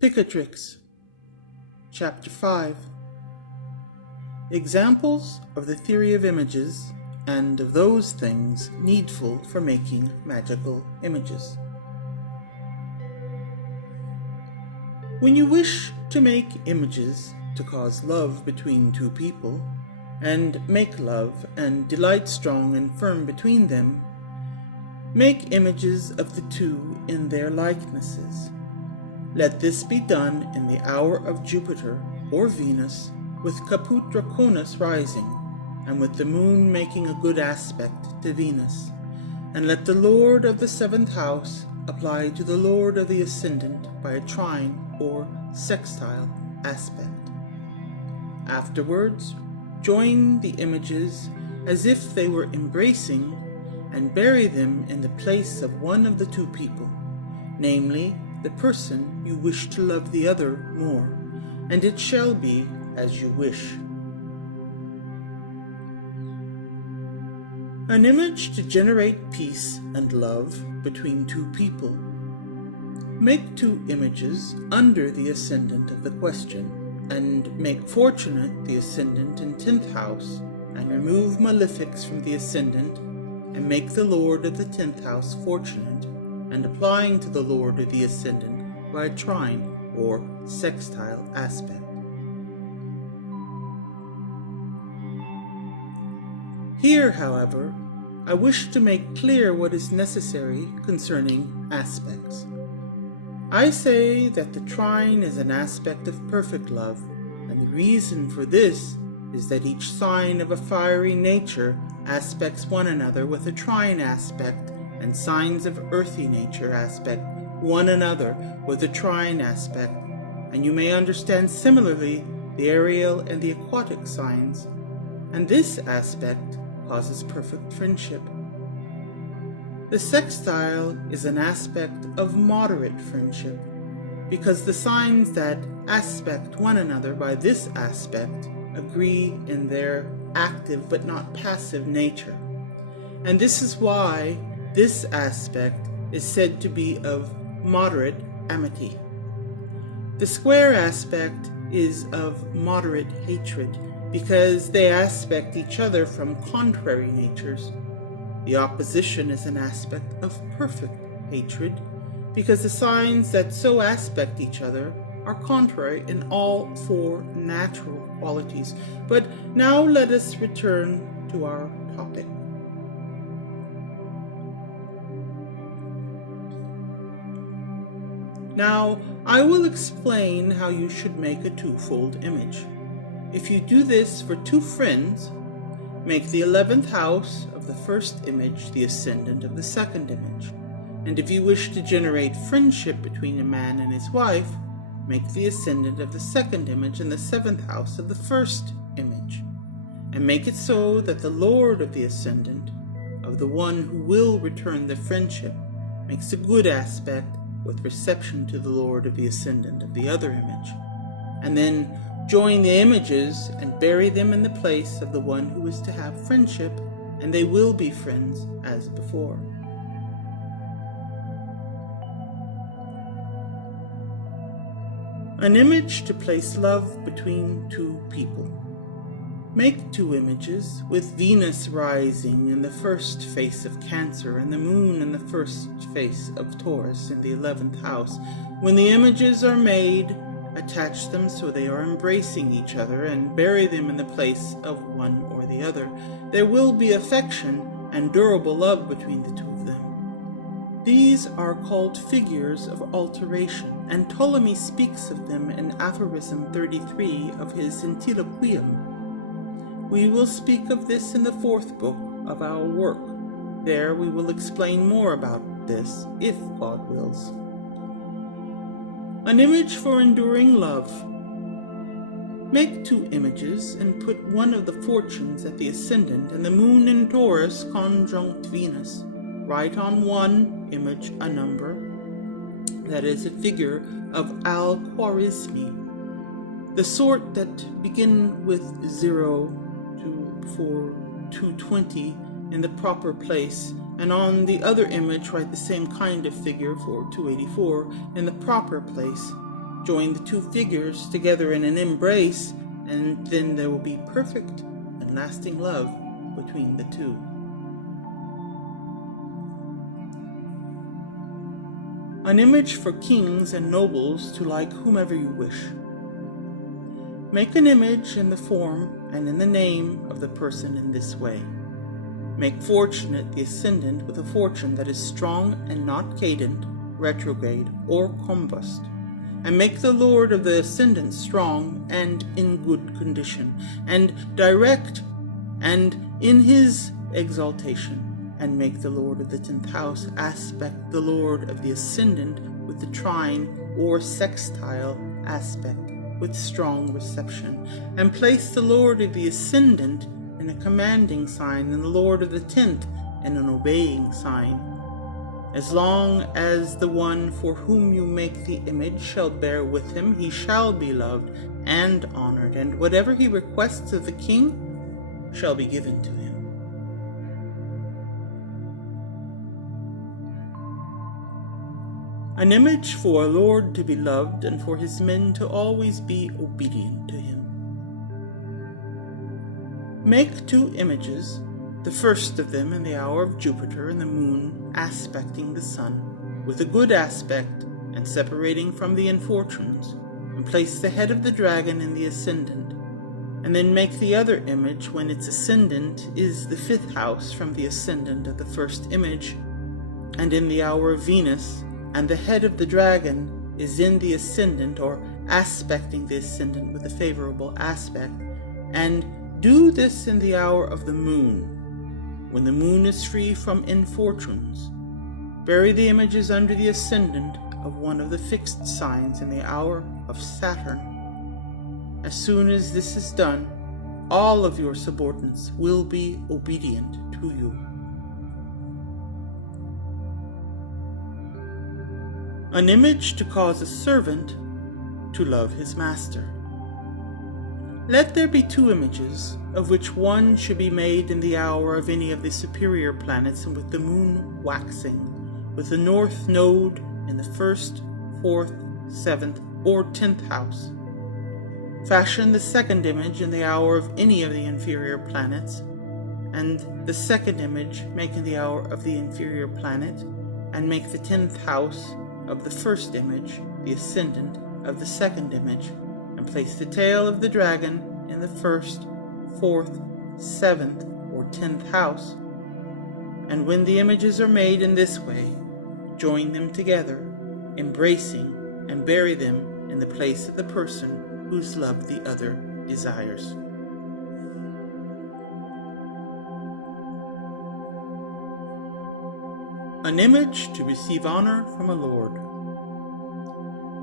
Picatrix, Chapter 5. Examples of the theory of images and of those things needful for making magical images. When you wish to make images to cause love between two people, and make love and delight strong and firm between them, make images of the two in their likenesses. Let this be done in the hour of Jupiter or Venus, with Caput Draconis rising, and with the moon making a good aspect to Venus. And let the lord of the seventh house apply to the lord of the ascendant by a trine or sextile aspect. Afterwards, join the images as if they were embracing, and bury them in the place of one of the two people, namely, the person you wish to love the other more, and it shall be as you wish. An image to generate peace and love between two people. Make two images under the ascendant of the question, and make fortunate the ascendant in 10th house, and remove malefics from the ascendant, and make the lord of the 10th house fortunate, and applying to the lord of the ascendant by a trine or sextile aspect. Here, however, I wish to make clear what is necessary concerning aspects. I say that the trine is an aspect of perfect love, and the reason for this is that each sign of a fiery nature aspects one another with a trine aspect, and signs of earthy nature aspect one another with a trine aspect, and you may understand similarly the aerial and the aquatic signs, and this aspect causes perfect friendship. The sextile is an aspect of moderate friendship, because the signs that aspect one another by this aspect agree in their active but not passive nature, and this is why this aspect is said to be of moderate amity. The square aspect is of moderate hatred, because they aspect each other from contrary natures. The opposition is an aspect of perfect hatred, because the signs that so aspect each other are contrary in all four natural qualities. But now let us return to our topic. Now, I will explain how you should make a twofold image. If you do this for two friends, make the 11th house of the first image the ascendant of the second image. And if you wish to generate friendship between a man and his wife, make the ascendant of the second image in the 7th house of the first image. And make it so that the lord of the ascendant, of the one who will return the friendship, makes a good aspect with reception to the lord of the ascendant of the other image. And then join the images and bury them in the place of the one who is to have friendship, and they will be friends as before. An image to place love between two people. Make two images with Venus rising in the first face of Cancer and the moon in the first face of Taurus in the 11th house. When the images are made, attach them so they are embracing each other, and bury them in the place of one or the other. There will be affection and durable love between the two of them. These are called figures of alteration, and Ptolemy speaks of them in Aphorism 33 of his Antiloquium. We will speak of this in the 4th book of our work. There we will explain more about this, if God wills. An image for enduring love. Make two images and put one of the fortunes at the ascendant and the moon in Taurus conjunct Venus. Write on one image a number, that is a figure of al-Khwarizmi, the sort that begin with 0, 2, 4, 220 in the proper place, and on the other image write the same kind of figure for 284 in the proper place. Join the two figures together in an embrace, and then there will be perfect and lasting love between the two. An image for kings and nobles to like whomever you wish. Make an image in the form and in the name of the person in this way. Make fortunate the ascendant with a fortune that is strong and not cadent, retrograde, or combust, and make the lord of the ascendant strong and in good condition, and direct and in his exaltation, and make the lord of the 10th house aspect the lord of the ascendant with the trine or sextile aspect with strong reception, and place the lord of the ascendant in a commanding sign and the lord of the 10th in an obeying sign. As long as the one for whom you make the image shall bear with him, he shall be loved and honored, and whatever he requests of the king shall be given to him. An image for a lord to be loved and for his men to always be obedient to him. Make 2 images, the first of them in the hour of Jupiter and the moon aspecting the sun, with a good aspect and separating from the infortunes, and place the head of the dragon in the ascendant, and then make the other image when its ascendant is the 5th house from the ascendant of the first image, and in the hour of Venus, and the head of the dragon is in the ascendant or aspecting the ascendant with a favorable aspect, and do this in the hour of the moon, when the moon is free from infortunes. Bury the images under the ascendant of one of the fixed signs in the hour of Saturn. As soon as this is done, all of your subordinates will be obedient to you. An image to cause a servant to love his master. Let there be 2 images, of which one should be made in the hour of any of the superior planets and with the moon waxing, with the north node in the 1st, 4th, 7th, or 10th house. Fashion the second image in the hour of any of the inferior planets, and the second image make in the hour of the inferior planet, and make the 10th house of the first image the ascendant of the second image, and place the tail of the dragon in the 1st, 4th, 7th, or 10th house. And when the images are made in this way, join them together, embracing, and bury them in the place of the person whose love the other desires. An image to receive honor from a lord.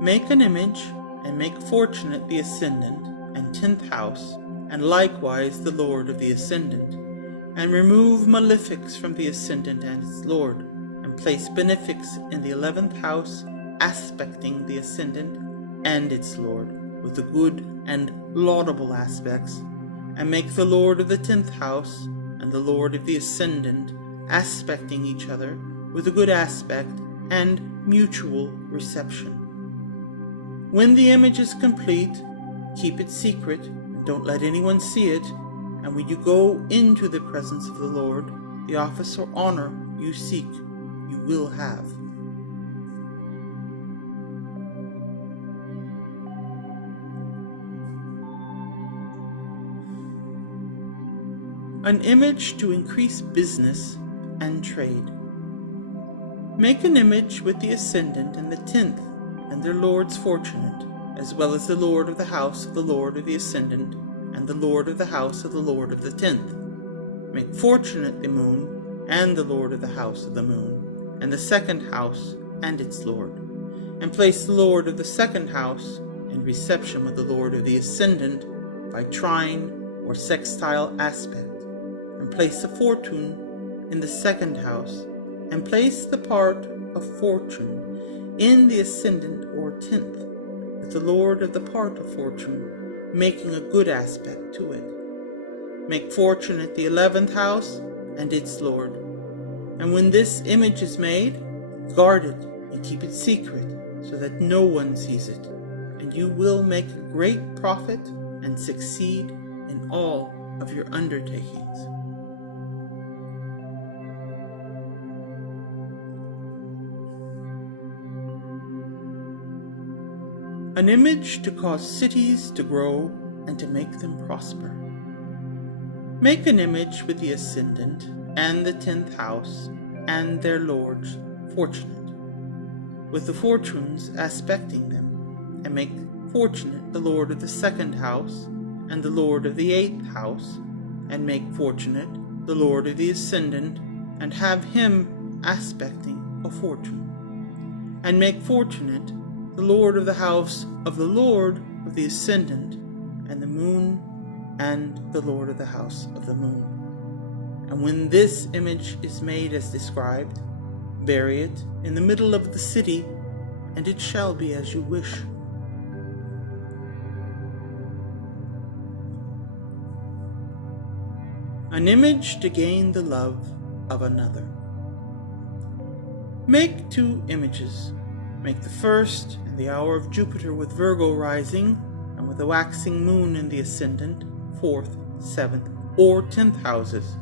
Make an image, and make fortunate the ascendant and 10th house, and likewise the lord of the ascendant, and remove malefics from the ascendant and its lord, and place benefics in the 11th house, aspecting the ascendant and its lord, with the good and laudable aspects, and make the lord of the 10th house and the lord of the ascendant aspecting each other with a good aspect and mutual reception. When the image is complete, keep it secret and don't let anyone see it, and when you go into the presence of the Lord, the office or honor you seek, you will have. An image to increase business and trade. Make an image with the ascendant and the 10th, and their lords fortunate, as well as the lord of the house of the lord of the ascendant, and the lord of the house of the lord of the 10th. Make fortunate the moon, and the lord of the house of the moon, and the second house, and its lord. And place the lord of the second house in reception with the lord of the ascendant by trine or sextile aspect, and place the fortune in the second house, and place the part of fortune in the ascendant or 10th, with the lord of the part of fortune making a good aspect to it. Make fortunate the 11th house and its lord. And when this image is made, guard it and keep it secret, so that no one sees it, and you will make great profit and succeed in all of your undertakings. An image to cause cities to grow and to make them prosper. Make an image with the ascendant and the 10th house and their lords fortunate, with the fortunes aspecting them, and make fortunate the lord of the 2nd house and the lord of the 8th house, and make fortunate the lord of the ascendant, and have him aspecting a fortune, and make fortunate the lord of the house of the lord of the ascendant, and the moon, and the lord of the house of the moon. And when this image is made as described, bury it in the middle of the city, and it shall be as you wish. An image to gain the love of another. Make 2 images. Make the first in the hour of Jupiter with Virgo rising, and with the waxing moon in the ascendant, 4th, 7th, or 10th houses.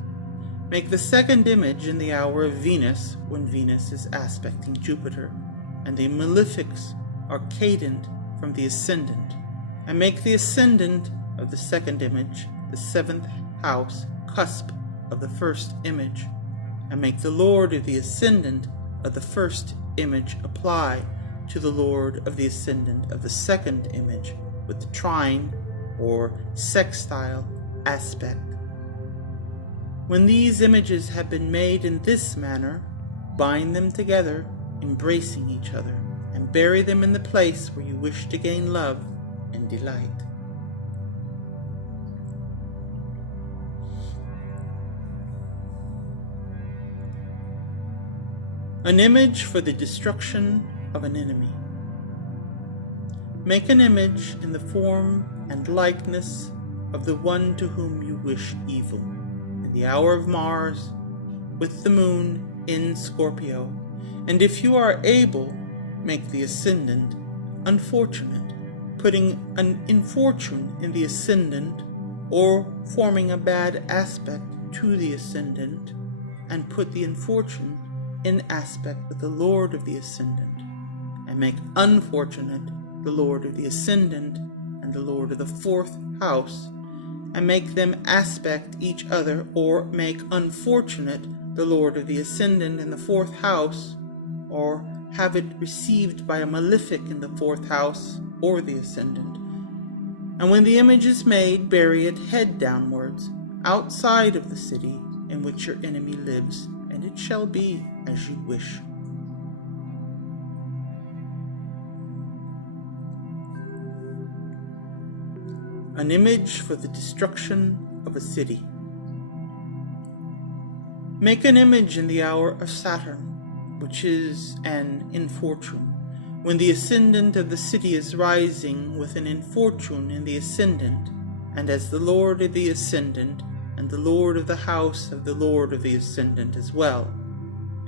Make the second image in the hour of Venus, when Venus is aspecting Jupiter, and the malefics are cadent from the ascendant. And make the ascendant of the second image the 7th house cusp of the first image, and make the lord of the ascendant of the first image apply to the lord of the ascendant of the second image with the trine or sextile aspect. When these images have been made in this manner, bind them together, embracing each other, and bury them in the place where you wish to gain love and delight. An image for the destruction of an enemy. Make an image in the form and likeness of the one to whom you wish evil, in the hour of Mars, with the moon in Scorpio, and if you are able, make the ascendant unfortunate, putting an infortune in the ascendant, or forming a bad aspect to the ascendant, and put the infortune in aspect with the lord of the ascendant, and make unfortunate the lord of the ascendant and the lord of the 4th house, and make them aspect each other, or make unfortunate the lord of the ascendant in the 4th house, or have it received by a malefic in the 4th house or the ascendant. And when the image is made, bury it head downwards, outside of the city in which your enemy lives, and it shall be as you wish. An image for the destruction of a city. Make an image in the hour of Saturn, which is an infortune, when the ascendant of the city is rising with an infortune in the ascendant, and as the lord of the ascendant, and the lord of the house of the lord of the ascendant as well,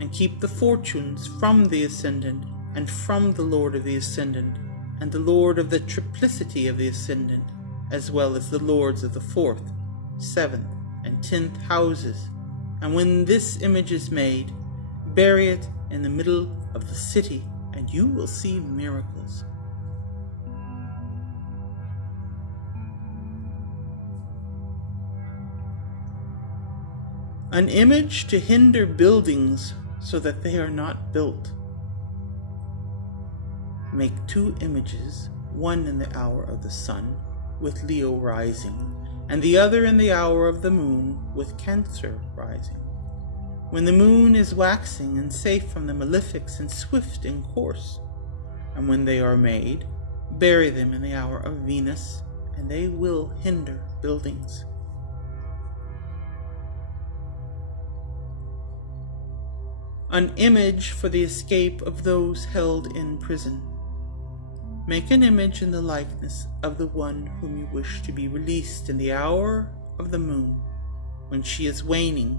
and keep the fortunes from the ascendant, and from the lord of the ascendant, and the lord of the triplicity of the ascendant, as well as the lords of the 4th, 7th, and 10th houses. And when this image is made, bury it in the middle of the city, and you will see miracles. An image to hinder buildings so that they are not built. Make 2 images, one in the hour of the sun, with Leo rising, and the other in the hour of the moon, with Cancer rising. When the moon is waxing and safe from the malefics and swift in course, and when they are made, bury them in the hour of Venus, and they will hinder buildings. An image for the escape of those held in prison. Make an image in the likeness of the one whom you wish to be released in the hour of the moon, when she is waning,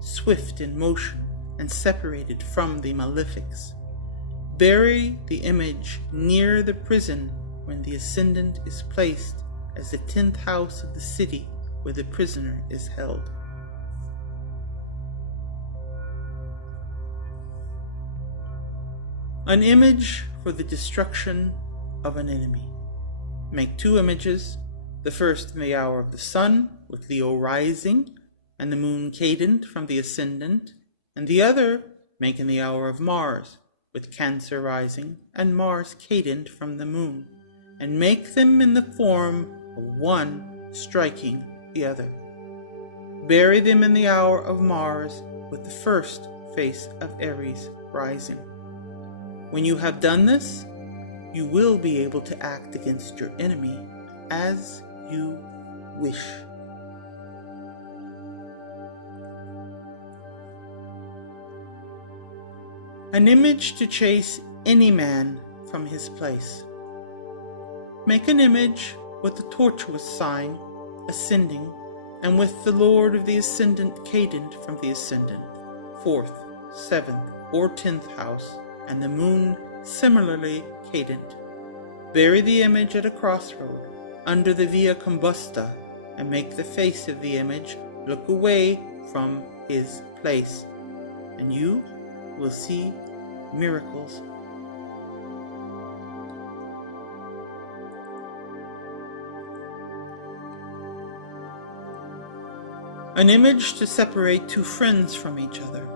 swift in motion, and separated from the malefics. Bury the image near the prison when the ascendant is placed as the 10th house of the city where the prisoner is held. An image for the destruction of an enemy. Make 2 images, the first in the hour of the sun, with Leo rising, and the moon cadent from the ascendant, and the other make in the hour of Mars, with Cancer rising, and Mars cadent from the moon, and make them in the form of one striking the other. Bury them in the hour of Mars, with the first face of Aries rising. When you have done this, you will be able to act against your enemy as you wish. An image to chase any man from his place. Make an image with the tortuous sign ascending, and with the Lord of the ascendant cadent from the ascendant, 4th, 7th, or 10th house, and the moon similarly cadent. Bury the image at a crossroad under the via combusta, and make the face of the image look away from his place, and you will see miracles. An image to separate 2 friends from each other.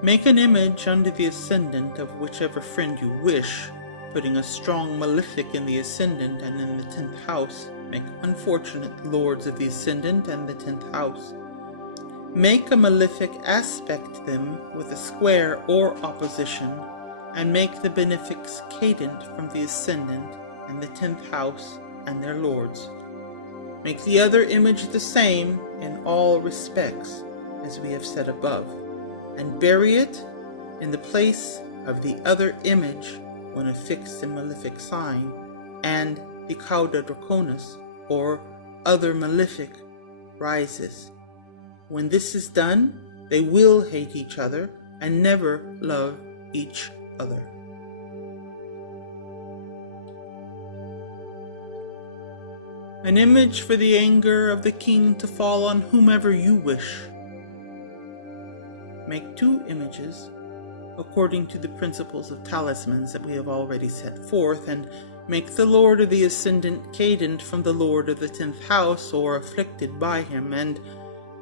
Make an image under the ascendant of whichever friend you wish, putting a strong malefic in the ascendant, and in the 10th house make unfortunate lords of the ascendant and the 10th house. Make a malefic aspect them with a square or opposition, and make the benefics cadent from the ascendant and the 10th house and their lords. Make the other image the same in all respects, as we have said above, and bury it in the place of the other image when a fixed and malefic sign, and the cauda draconis, or other malefic, rises. When this is done, they will hate each other and never love each other. An image for the anger of the king to fall on whomever you wish. Make 2 images, according to the principles of talismans that we have already set forth, and make the Lord of the ascendant cadent from the Lord of the 10th house, or afflicted by him, and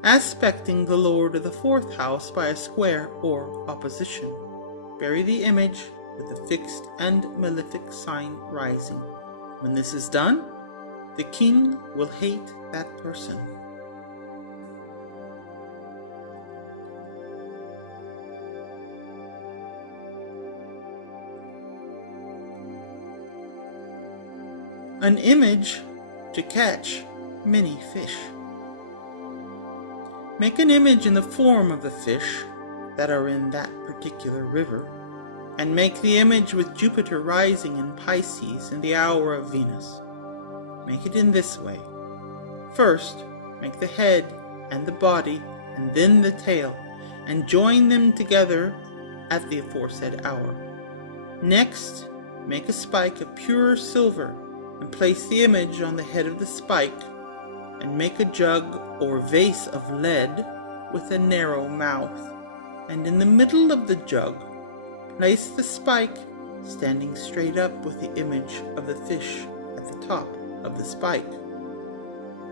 aspecting the Lord of the 4th house by a square or opposition. Bury the image with a fixed and malefic sign rising. When this is done, the king will hate that person. An image to catch many fish. Make an image in the form of the fish that are in that particular river, and make the image with Jupiter rising in Pisces in the hour of Venus. Make it in this way. First, make the head and the body, and then the tail, and join them together at the aforesaid hour. Next, make a spike of pure silver, and place the image on the head of the spike, and make a jug or vase of lead with a narrow mouth, and in the middle of the jug place the spike standing straight up with the image of the fish at the top of the spike,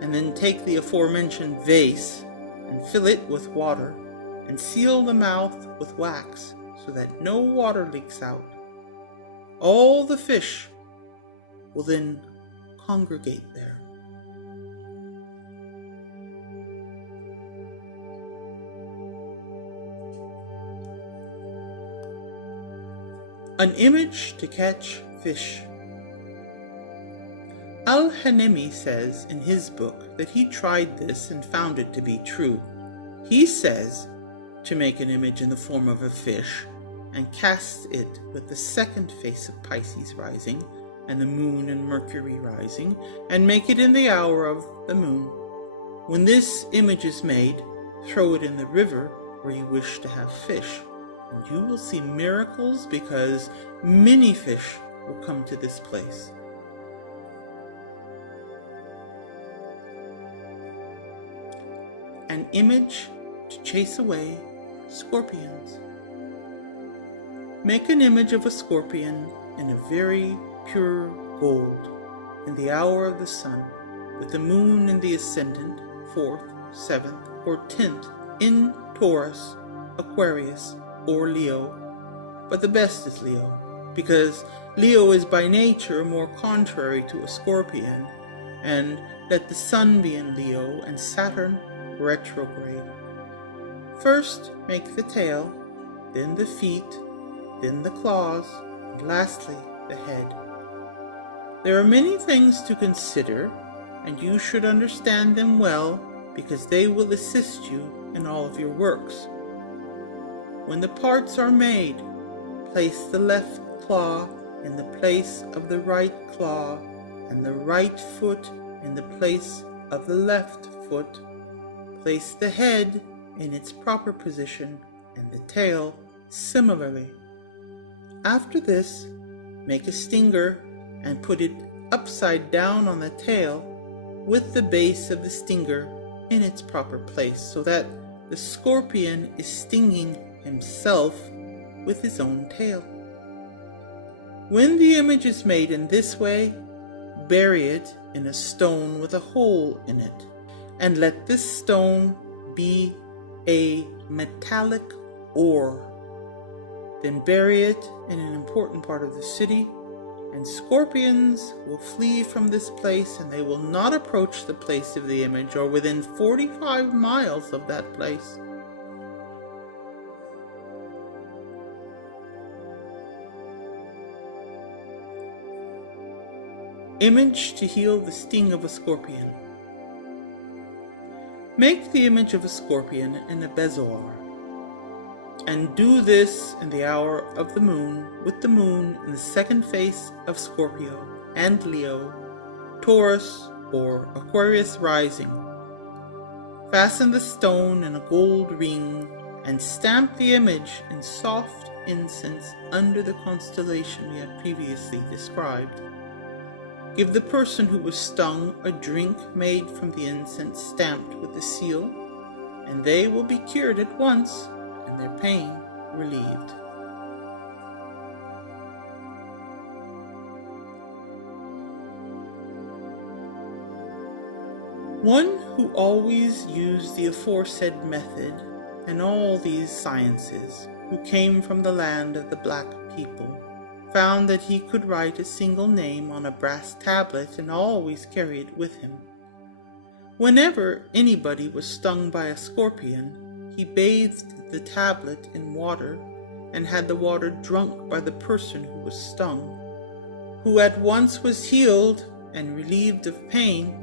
and then take the aforementioned vase and fill it with water, and seal the mouth with wax so that no water leaks out. All the fish will then congregate there. An image to catch fish. Al-Hakim says in his book that he tried this and found it to be true. He says to make an image in the form of a fish and cast it with the second face of Pisces rising, and the moon and Mercury rising, and make it in the hour of the moon. When this image is made, throw it in the river where you wish to have fish, and you will see miracles, because many fish will come to this place. An image to chase away scorpions. Make an image of a scorpion in a very pure gold in the hour of the sun, with the moon in the ascendant, 4th, 7th, or 10th in Taurus, Aquarius, or Leo, but the best is Leo, because Leo is by nature more contrary to a scorpion, and let the sun be in Leo and Saturn retrograde. First make the tail, then the feet, then the claws, and lastly the head. There are many things to consider, and you should understand them well, because they will assist you in all of your works. When the parts are made, place the left claw in the place of the right claw, and the right foot in the place of the left foot. Place the head in its proper position, and the tail similarly. After this, make a stinger and put it upside down on the tail with the base of the stinger in its proper place, so that the scorpion is stinging himself with his own tail. When the image is made in this way, bury it in a stone with a hole in it, and let this stone be a metallic ore. Then bury it in an important part of the city, and scorpions will flee from this place, and they will not approach the place of the image or within 45 miles of that place. Image to heal the sting of a scorpion. Make the image of a scorpion in a bezoar, and do this in the hour of the moon, with the moon in the second face of Scorpio and Leo, Taurus or Aquarius rising. Fasten the stone in a gold ring and stamp the image in soft incense under the constellation we have previously described. Give the person who was stung a drink made from the incense stamped with the seal, and they will be cured at once and their pain relieved. One who always used the aforesaid method and all these sciences, who came from the land of the black people, found that he could write a single name on a brass tablet and always carry it with him. Whenever anybody was stung by a scorpion, he bathed the tablet in water and had the water drunk by the person who was stung, who at once was healed and relieved of pain.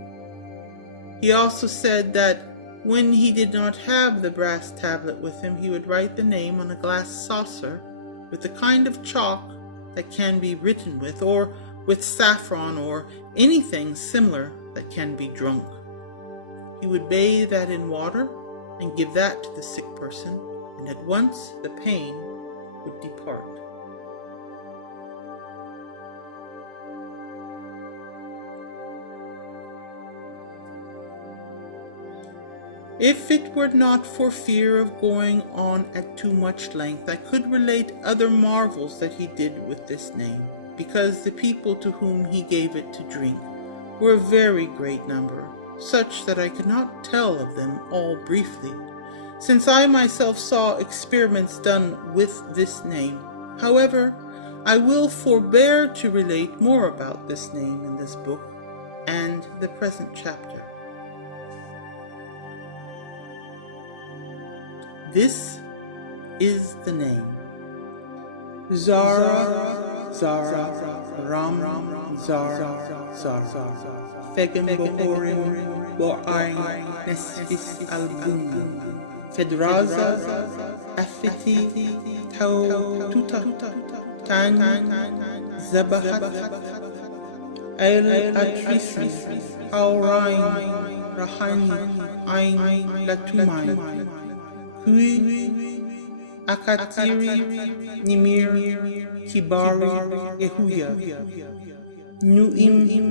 He also said that when he did not have the brass tablet with him, he would write the name on a glass saucer with the kind of chalk that can be written with, or with saffron, or anything similar that can be drunk. He would bathe that in water and give that to the sick person, and at once the pain would depart. If it were not for fear of going on at too much length, I could relate other marvels that he did with this name, because the people to whom he gave it to drink were a very great number, such that I could not tell of them all briefly, since I myself saw experiments done with this name. However, I will forbear to relate more about this name in this book and the present chapter. This is the name. Zara, Ram, Zara. Fegen Bohorim, Bo'ain, Nesfis Album. Fedraza, Afiti, Tau, Tuta, Tan, Zabahat, al-Adrisi, al-Rain, Rahani, Ain, Latumai, Kui, Akatiri, Nimir, Kibari, Yehuya, Nuim,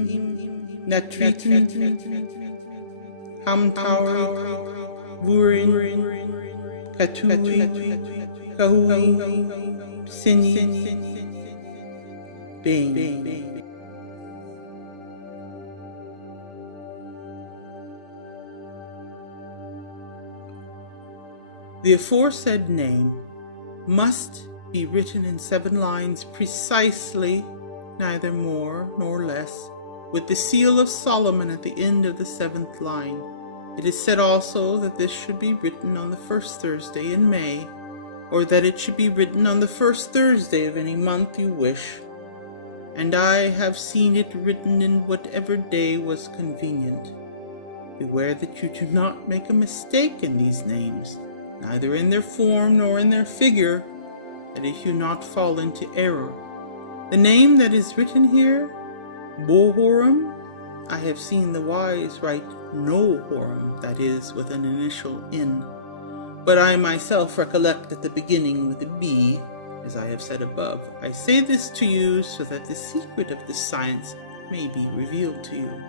Natriti, Hamtauri, Burin, Katui, Kahui, Sini, Bane. The aforesaid name must be written in 7 lines precisely, neither more nor less, with the seal of Solomon at the end of the 7th line. It is said also that this should be written on the first Thursday in May, or that it should be written on the first Thursday of any month you wish, and I have seen it written in whatever day was convenient. Beware that you do not make a mistake in these names, neither in their form nor in their figure, that if you not fall into error. The name that is written here, Bohorum, I have seen the wise write Nohorum, that is, with an initial N, but I myself recollect at the beginning with a B, as I have said above. I say this to you so that the secret of this science may be revealed to you.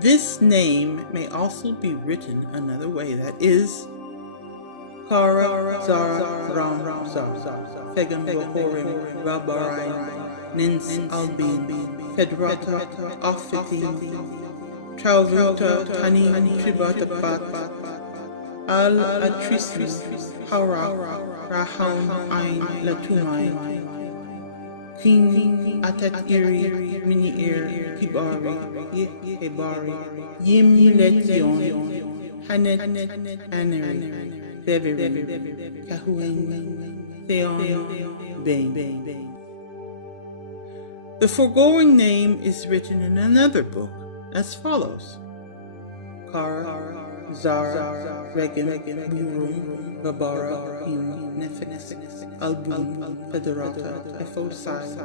This name may also be written another way, that is, Kara Zara Ram Zara Fegam Bohorim Rabarai Nins Albin Fedrata Afitin Trauvuta Tanin Tribatabat Al-Atrisi Hara Raham Ain Latumai King Atatiri Miniir Kibari Hebari Yim Letion Hanet Aneri Beveri Kahuin Theon Bane. The foregoing name is written in another book as follows: Kara Zara Regan Burum Babara Im Nefenes Album Federata Efosai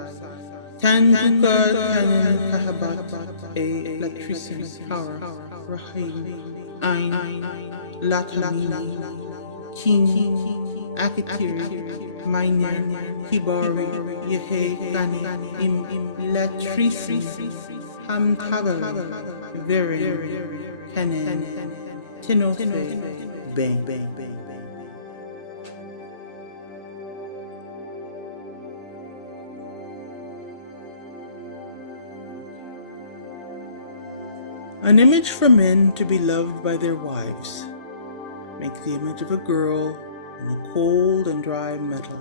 Tanduka Tanin Kahabat E Latrisin Hara Rahim Ain Latamini King Akatiri Minor Kibari Yehe Gani Im Latrisin Ham Tagar Verin Kanen Tinofe Bang. An image for men to be loved by their wives. Make the image of a girl in a cold and dry metal,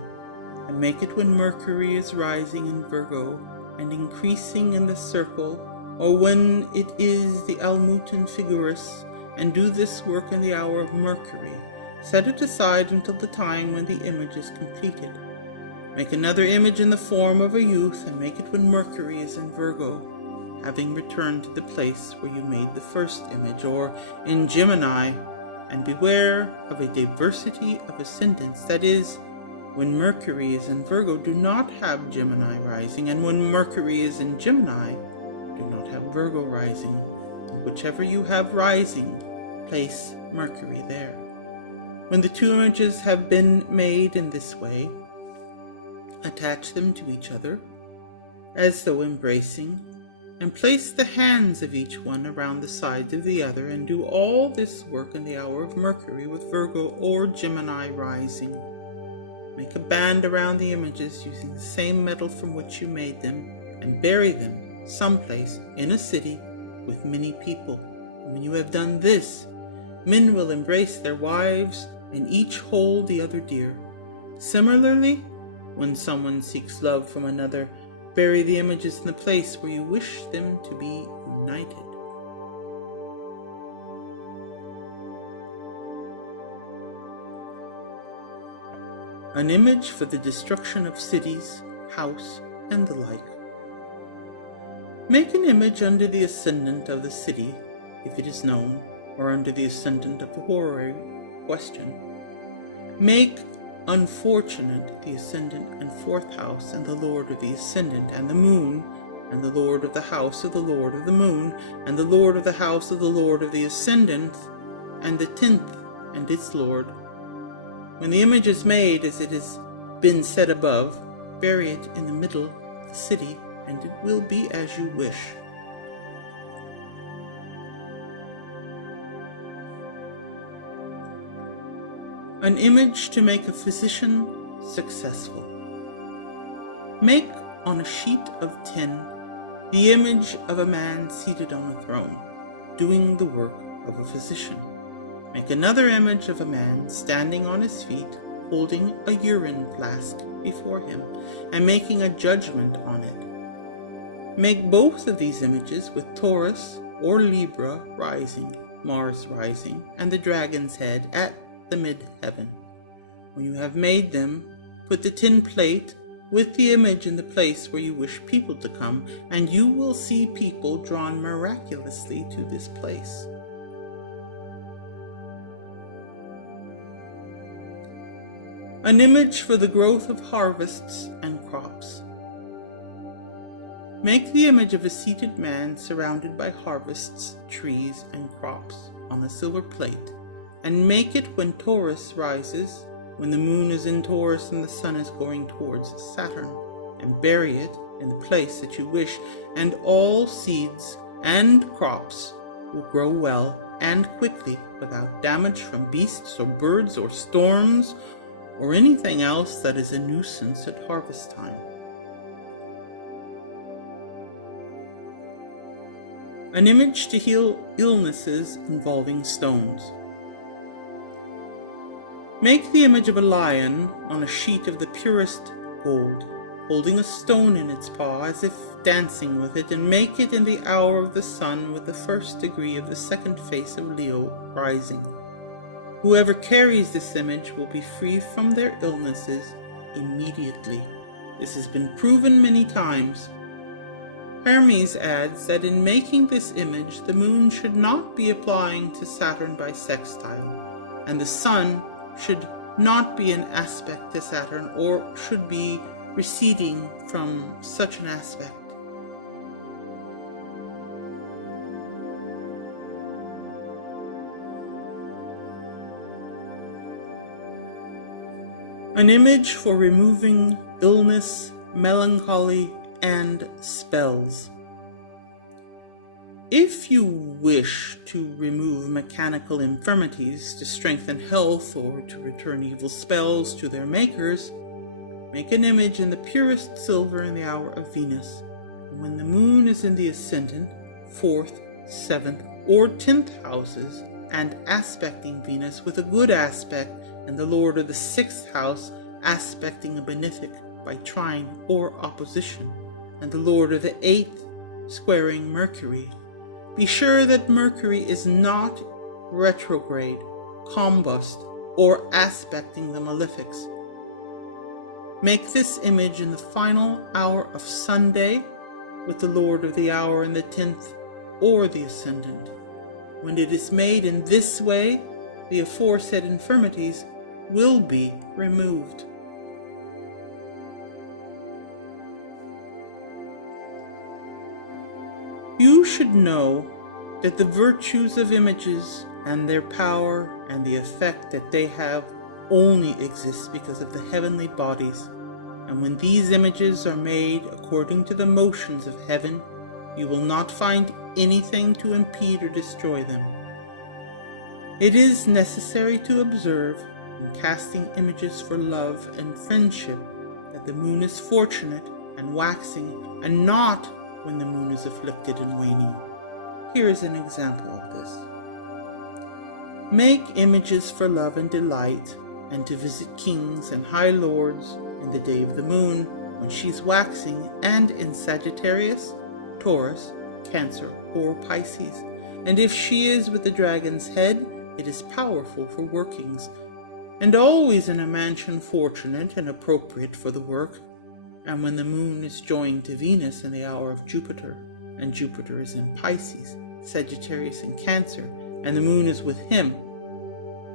and make it when Mercury is rising in Virgo and increasing in the circle, or when it is the Almutan Figuris, and do this work in the hour of Mercury. Set it aside until the time when the image is completed. Make another image in the form of a youth, and make it when Mercury is in Virgo, having returned to the place where you made the first image, or in Gemini, and beware of a diversity of ascendants, that is, when Mercury is in Virgo, do not have Gemini rising, and when Mercury is in Gemini, do not have Virgo rising. And whichever you have rising, place Mercury there. When the 2 images have been made in this way, attach them to each other, as though embracing, and place the hands of each one around the sides of the other, and do all this work in the hour of Mercury with Virgo or Gemini rising. Make a band around the images using the same metal from which you made them, and bury them someplace in a city with many people. And when you have done this, men will embrace their wives and each hold the other dear. Similarly, when someone seeks love from another, bury the images in the place where you wish them to be united. An image for the destruction of cities, house, and the like. Make an image under the ascendant of the city, if it is known, or under the ascendant of the horary question. Make unfortunate the ascendant and 4th house, and the lord of the ascendant, and the moon, and the lord of the house of the lord of the moon, and the lord of the house of the lord of the ascendant, and the 10th and its lord. When the image is made as it has been said above, bury it in the middle of the city, and it will be as you wish. An image to make a physician successful. Make on a sheet of tin the image of a man seated on a throne, doing the work of a physician. Make another image of a man standing on his feet, holding a urine flask before him, and making a judgment on it. Make both of these images with Taurus or Libra rising, Mars rising, and the dragon's head at the mid-heaven. When you have made them, put the tin plate with the image in the place where you wish people to come, and you will see people drawn miraculously to this place. An image for the growth of harvests and crops. Make the image of a seated man surrounded by harvests, trees, and crops on a silver plate, and make it when Taurus rises, when the moon is in Taurus and the sun is going towards Saturn, and bury it in the place that you wish, and all seeds and crops will grow well and quickly without damage from beasts or birds or storms or anything else that is a nuisance at harvest time. An image to heal illnesses involving stones. Make the image of a lion on a sheet of the purest gold, holding a stone in its paw as if dancing with it, and make it in the hour of the sun with the 1st degree of the 2nd face of Leo rising. Whoever carries this image will be free from their illnesses immediately. This has been proven many times. Hermes adds that in making this image, the moon should not be applying to Saturn by sextile, and the sun should not be an aspect to Saturn, or should be receding from such an aspect. An image for removing illness, melancholy, and spells. If you wish to remove mechanical infirmities, to strengthen health, or to return evil spells to their makers, make an image in the purest silver in the hour of Venus, when the moon is in the ascendant, 4th, 7th, or 10th houses, and aspecting Venus with a good aspect, and the lord of the 6th house aspecting a benefic by trine or opposition, and the lord of the 8th squaring Mercury. Be sure that Mercury is not retrograde, combust, or aspecting the malefics. Make this image in the final hour of Sunday with the lord of the hour in the 10th or the ascendant. When it is made in this way, the aforesaid infirmities will be removed. You should know that the virtues of images and their power and the effect that they have only exist because of the heavenly bodies, and when these images are made according to the motions of heaven, you will not find anything to impede or destroy them. It is necessary to observe, in casting images for love and friendship, that the moon is fortunate and waxing, and not when the moon is afflicted and waning. Here is an example of this. Make images for love and delight, and to visit kings and high lords in the day of the moon, when she is waxing, and in Sagittarius, Taurus, Cancer, or Pisces. And if she is with the dragon's head, it is powerful for workings, and always in a mansion fortunate and appropriate for the work. And when the moon is joined to Venus in the hour of Jupiter, and Jupiter is in Pisces, Sagittarius, and Cancer, and the moon is with him,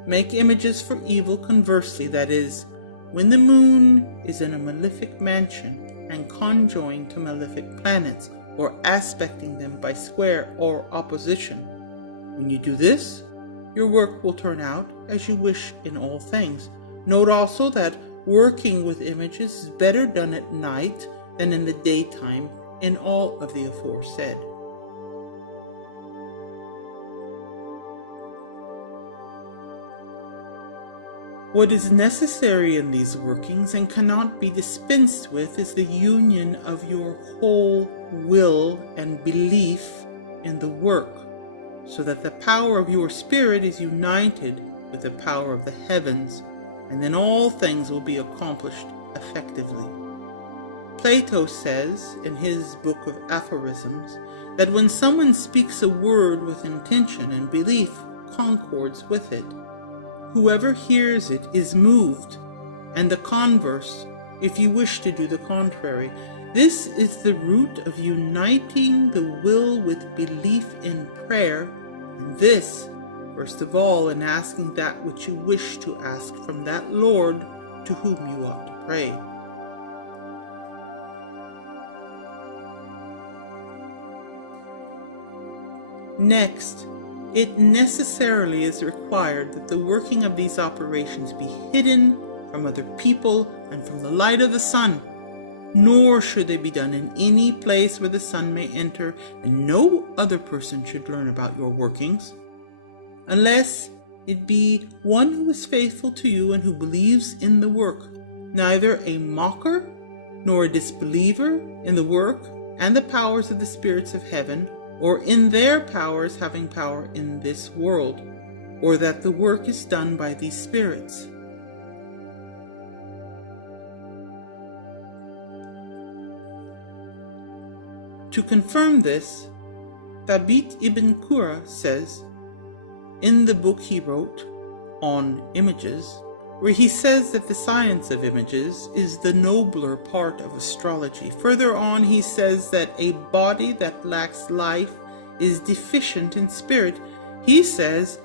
make images for evil conversely, that is, when the moon is in a malefic mansion and conjoined to malefic planets, or aspecting them by square or opposition. When you do this, your work will turn out as you wish in all things. Note also that working with images is better done at night than in the daytime in all of the aforesaid. What is necessary in these workings and cannot be dispensed with is the union of your whole will and belief in the work, so that the power of your spirit is united with the power of the heavens, and then all things will be accomplished effectively. Plato says in his book of aphorisms that when someone speaks a word with intention and belief concords with it, whoever hears it is moved, and the converse, if you wish to do the contrary. This is the root of uniting the will with belief in prayer, and this, first of all, in asking that which you wish to ask from that Lord to whom you ought to pray. Next, it necessarily is required that the working of these operations be hidden from other people and from the light of the sun, nor should they be done in any place where the sun may enter, and no other person should learn about your workings, unless it be one who is faithful to you and who believes in the work, neither a mocker nor a disbeliever in the work and the powers of the spirits of heaven, or in their powers having power in this world, or that the work is done by these spirits. To confirm this, Thabit ibn Qurra says, in the book he wrote on images, where he says that the science of images is the nobler part of astrology. Further on, he says that a body that lacks life is deficient in spirit. He says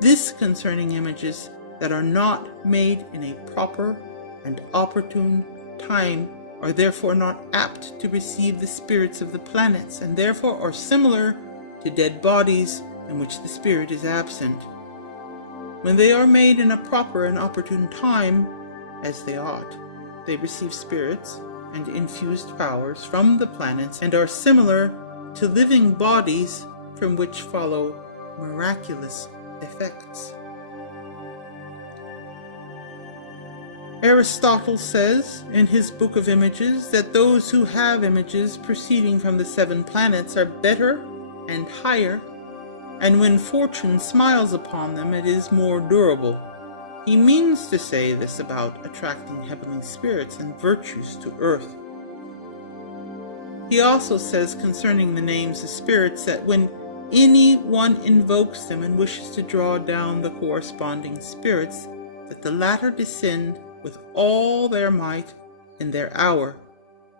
this concerning images that are not made in a proper and opportune time are therefore not apt to receive the spirits of the planets, and therefore are similar to dead bodies in which the spirit is absent. When they are made in a proper and opportune time, as they ought, they receive spirits and infused powers from the planets, and are similar to living bodies from which follow miraculous effects. Aristotle says in his book of images that those who have images proceeding from the 7 planets are better and higher, and when fortune smiles upon them it is more durable. He means to say this about attracting heavenly spirits and virtues to earth. He also says concerning the names of spirits that when any one invokes them and wishes to draw down the corresponding spirits, that the latter descend with all their might in their hour,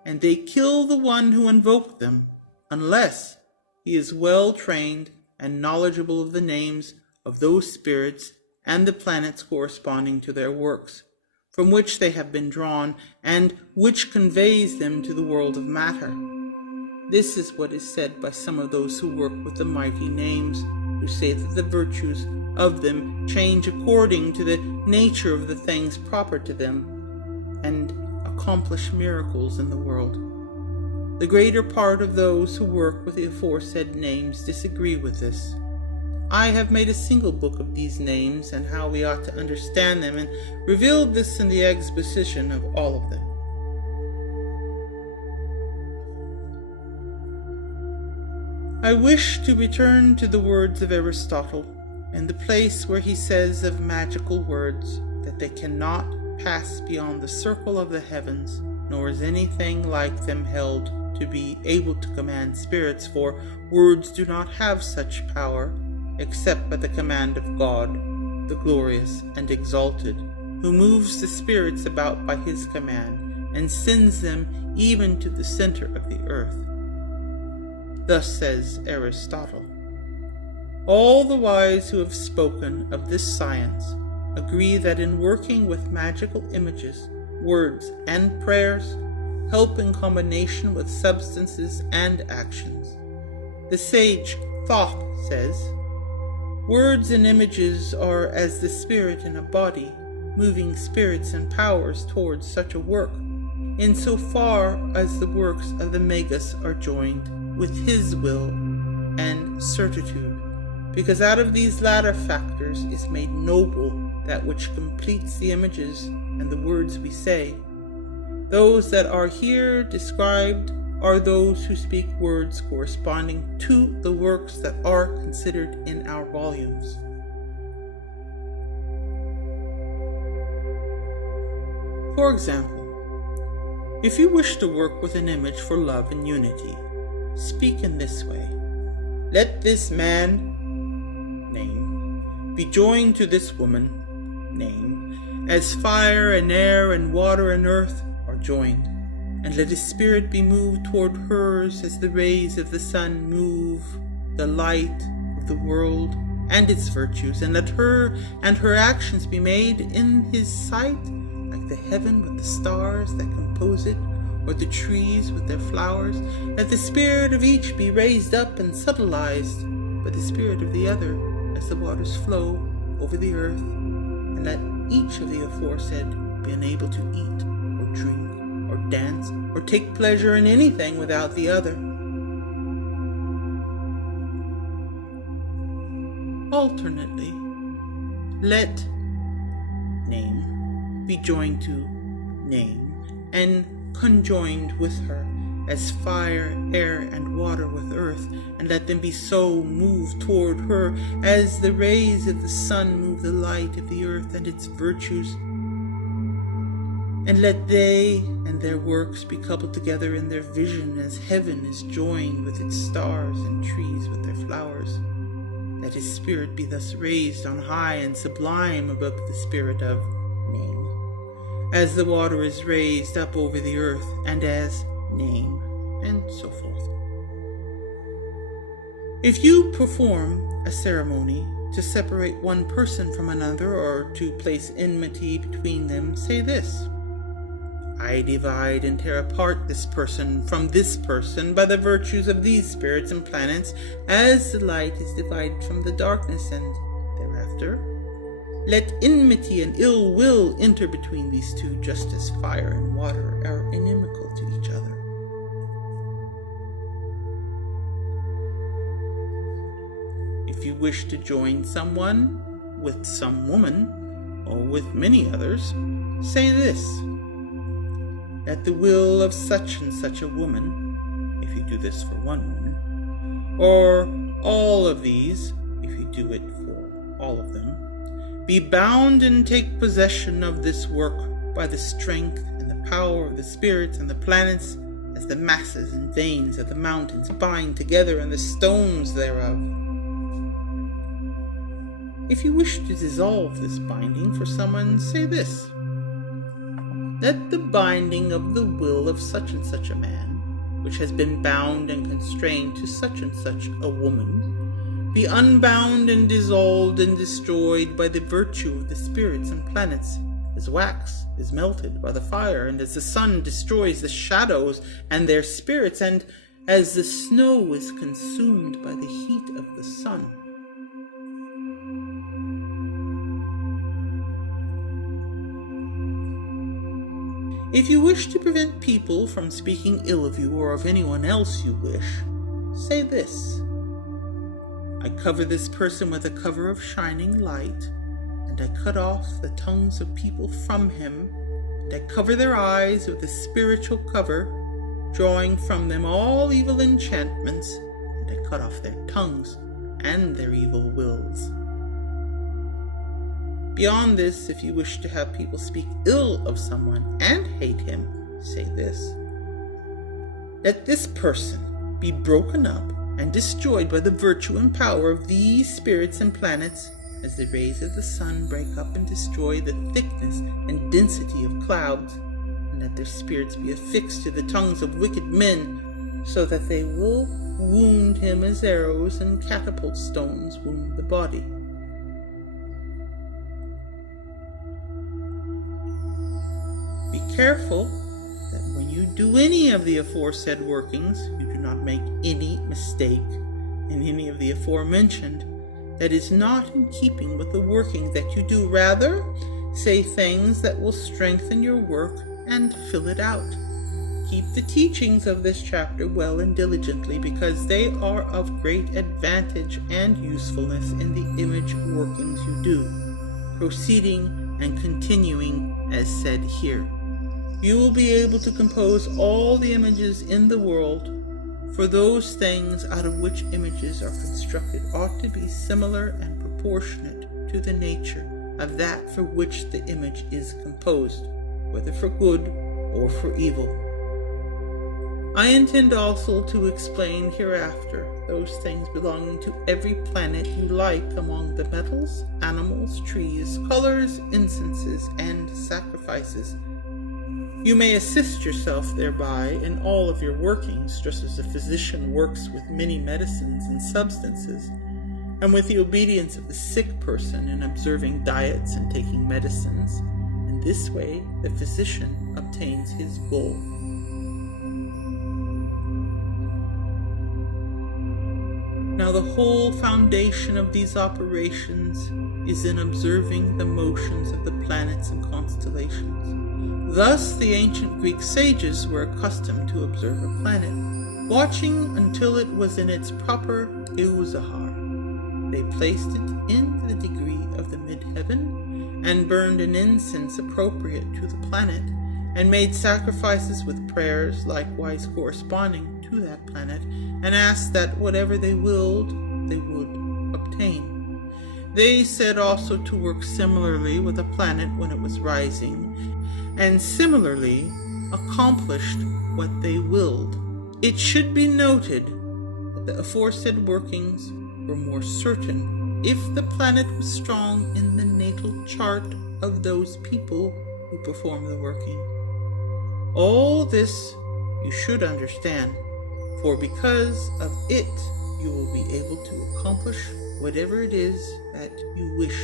and they kill the one who invoked them, unless he is well trained and knowledgeable of the names of those spirits and the planets corresponding to their works, from which they have been drawn, and which conveys them to the world of matter. This is what is said by some of those who work with the mighty names, who say that the virtues of them change according to the nature of the things proper to them, and accomplish miracles in the world. The greater part of those who work with the aforesaid names disagree with this. I have made a single book of these names and how we ought to understand them, and revealed this in the exposition of all of them. I wish to return to the words of Aristotle, in the place where he says of magical words that they cannot pass beyond the circle of the heavens, nor is anything like them held to be able to command spirits, for words do not have such power, except by the command of God, the glorious and exalted, who moves the spirits about by his command, and sends them even to the center of the earth. Thus says Aristotle. All the wise who have spoken of this science agree that in working with magical images, words, and prayers, help in combination with substances and actions. The sage Thoth says, "Words and images are as the spirit in a body, moving spirits and powers towards such a work, insofar as the works of the Magus are joined with his will and certitude, because out of these latter factors is made noble that which completes the images and the words we say. Those that are here described are those who speak words corresponding to the works that are considered in our volumes." For example, if you wish to work with an image for love and unity, speak in this way: "Let this man, name, be joined to this woman, name, as fire and air and water and earth are joined, and let his spirit be moved toward hers as the rays of the sun move the light of the world and its virtues, and let her and her actions be made in his sight like the heaven with the stars that compose it, or the trees with their flowers. Let the spirit of each be raised up and subtilized by the spirit of the other as the waters flow over the earth, and let each of the aforesaid be unable to eat or drink or dance or take pleasure in anything without the other." Alternately, let name be joined to name and conjoined with her as fire, air, and water with earth, and let them be so moved toward her as the rays of the sun move the light of the earth and its virtues, and let they and their works be coupled together in their vision as heaven is joined with its stars and trees with their flowers. Let his spirit be thus raised on high and sublime above the spirit of name, as the water is raised up over the earth, and as name, and so forth. If you perform a ceremony to separate one person from another, or to place enmity between them, say this: "I divide and tear apart this person from this person by the virtues of these spirits and planets, as the light is divided from the darkness, and thereafter let enmity and ill will enter between these two, just as fire and water are inimical to each other." If you wish to join someone with some woman, or with many others, say this: "At the will of such and such a woman," if you do this for one woman, "or all of these," if you do it for all of them, "be bound and take possession of this work by the strength and the power of the spirits and the planets, as the masses and veins of the mountains bind together and the stones thereof." If you wish to dissolve this binding for someone, say this: "Let the binding of the will of such and such a man, which has been bound and constrained to such and such a woman, be unbound and dissolved and destroyed by the virtue of the spirits and planets, as wax is melted by the fire, and as the sun destroys the shadows and their spirits, and as the snow is consumed by the heat of the sun." If you wish to prevent people from speaking ill of you or of anyone else you wish, say this: "I cover this person with a cover of shining light, and I cut off the tongues of people from him, and I cover their eyes with a spiritual cover, drawing from them all evil enchantments, and I cut off their tongues and their evil wills." Beyond this, if you wish to have people speak ill of someone and hate him, say this: "Let this person be broken up and destroyed by the virtue and power of these spirits and planets, as the rays of the sun break up and destroy the thickness and density of clouds, and let their spirits be affixed to the tongues of wicked men, so that they will wound him as arrows and catapult stones wound the body." Be careful that when you do any of the aforesaid workings, you do not make any mistake in any of the aforementioned that is not in keeping with the working that you do. Rather, say things that will strengthen your work and fill it out. Keep the teachings of this chapter well and diligently, because they are of great advantage and usefulness in the image workings you do, proceeding and continuing as said here. You will be able to compose all the images in the world, for those things out of which images are constructed ought to be similar and proportionate to the nature of that for which the image is composed, whether for good or for evil. I intend also to explain hereafter those things belonging to every planet you like among the metals, animals, trees, colors, incenses, and sacrifices. You may assist yourself thereby in all of your workings, just as a physician works with many medicines and substances, and with the obedience of the sick person in observing diets and taking medicines. In this way, the physician obtains his goal. Now, the whole foundation of these operations is in observing the motions of the planets and constellations. Thus, the ancient Greek sages were accustomed to observe a planet, watching until it was in its proper euzahar. They placed it in the degree of the mid-heaven, and burned an incense appropriate to the planet, and made sacrifices with prayers likewise corresponding to that planet, and asked that whatever they willed, they would obtain. They said also to work similarly with a planet when it was rising, and similarly accomplished what they willed. It should be noted that the aforesaid workings were more certain if the planet was strong in the natal chart of those people who perform the working. All this you should understand, for because of it you will be able to accomplish whatever it is that you wish.